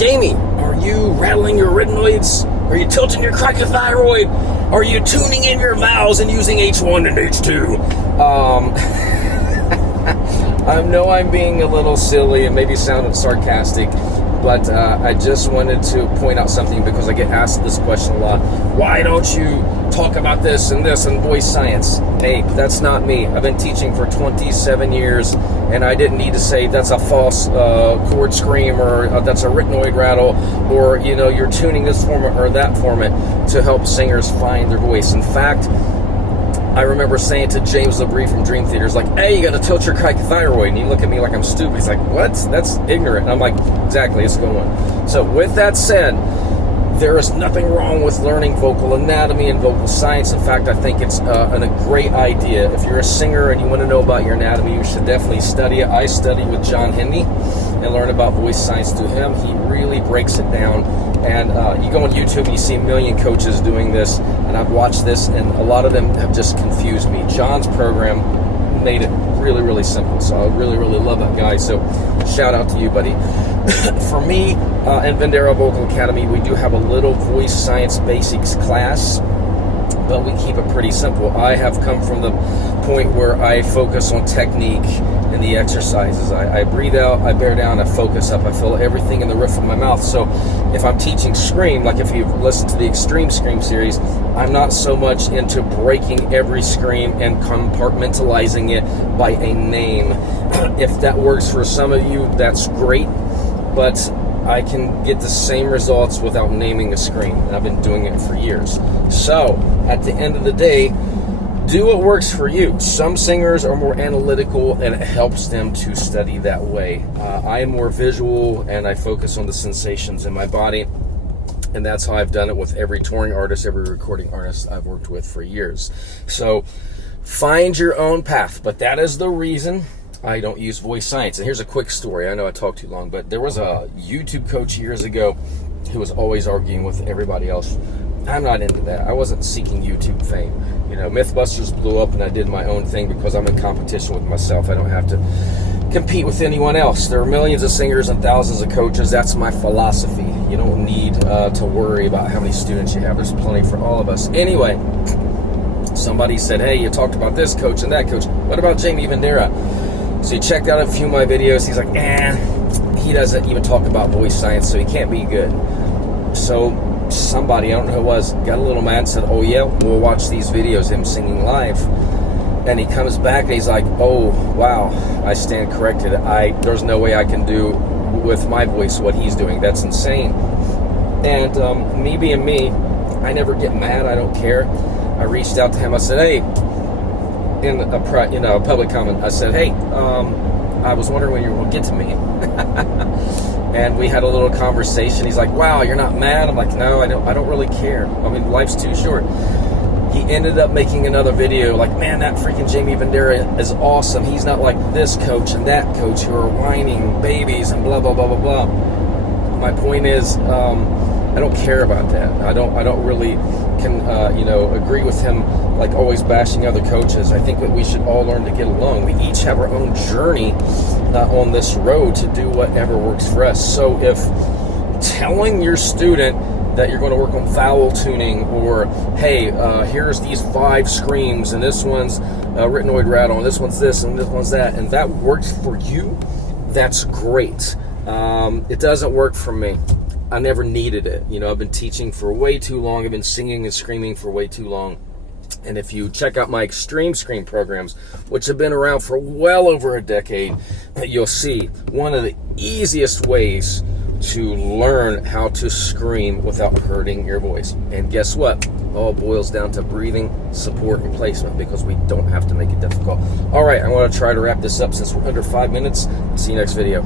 Jaime, are you rattling your arytenoids? Are you tilting your cricothyroid? Are you tuning in your vowels and using H1 and H2? I know I'm being a little silly and maybe sounded sarcastic, but I just wanted to point out something because I get asked this question a lot. Why don't you talk about this and voice science? Hey, that's not me. I've been teaching for 27 years, and I didn't need to say that's a false chord scream or that's a arytenoid rattle, or you're tuning this format or that format to help singers find their voice. In fact, I remember saying to James LeBrie from Dream Theater, like, hey, you got to tilt your cricothyroid. And he looked at me like I'm stupid. He's like, what? That's ignorant. And I'm like, exactly, it's going on. So with that said, there is nothing wrong with learning vocal anatomy and vocal science. In fact, I think it's a great idea. If you're a singer and you want to know about your anatomy, you should definitely study it. I studied with John Henny and learn about voice science through him. He really breaks it down. And you go on YouTube and you see a million coaches doing this, and I've watched this, and a lot of them have just confused me. John's program made it really, really simple, so I really, really love that guy. So shout out to you, buddy. For me and Vendera Vocal Academy, we do have a little voice science basics class, but we keep it pretty simple. I have come from the point where I focus on technique in the exercises. I breathe out, I bear down, I focus up, I feel everything in the roof of my mouth. So if I'm teaching scream, like if you've listened to the Extreme Scream series, I'm not so much into breaking every scream and compartmentalizing it by a name. If that works for some of you, that's great, but I can get the same results without naming a scream, and I've been doing it for years. So at the end of the day, do what works for you. Some singers are more analytical, and it helps them to study that way. I am more visual, and I focus on the sensations in my body, and that's how I've done it with every touring artist, every recording artist I've worked with for years. So find your own path, but that is the reason I don't use voice science. And here's a quick story. I know I talked too long, but there was a YouTube coach years ago who was always arguing with everybody else. I'm not into that. I wasn't seeking YouTube fame. Mythbusters blew up, and I did my own thing because I'm in competition with myself. I don't have to compete with anyone else. There are millions of singers and thousands of coaches. That's my philosophy. You don't need to worry about how many students you have. There's plenty for all of us. Anyway, somebody said, hey, you talked about this coach and that coach. What about Jaime Vendera? So he checked out a few of my videos. He's like, he doesn't even talk about voice science, so he can't be good. So somebody, I don't know who it was, got a little mad and said, oh yeah, we'll watch these videos, him singing live. And he comes back and he's like, oh wow, I stand corrected. There's no way I can do with my voice what he's doing. That's insane. And me being me, I never get mad. I don't care. I reached out to him. I said, hey, in a public comment, I said, hey, I was wondering when you were going to get to me. And we had a little conversation. He's like, wow, you're not mad? I'm like, no, I don't really care. I mean, life's too short. He ended up making another video like, man, that freaking Jaime Vendera is awesome. He's not like this coach and that coach who are whining babies and blah, blah, blah, blah, blah. My point is, I don't care about that. I don't really can agree with him, like always bashing other coaches. I think that we should all learn to get along. We each have our own journey on this road to do whatever works for us. So if telling your student that you're going to work on vowel tuning, or hey, here's these 5 screams, and this one's a arytenoid rattle, and this one's this, and this one's that, and that works for you, that's great. It doesn't work for me. I never needed it. I've been teaching for way too long. I've been singing and screaming for way too long. And if you check out my Extreme Scream programs, which have been around for well over a decade, you'll see one of the easiest ways to learn how to scream without hurting your voice. And guess what? It all boils down to breathing, support, and placement, because we don't have to make it difficult. All right, I want to try to wrap this up since we're under 5 minutes. See you next video.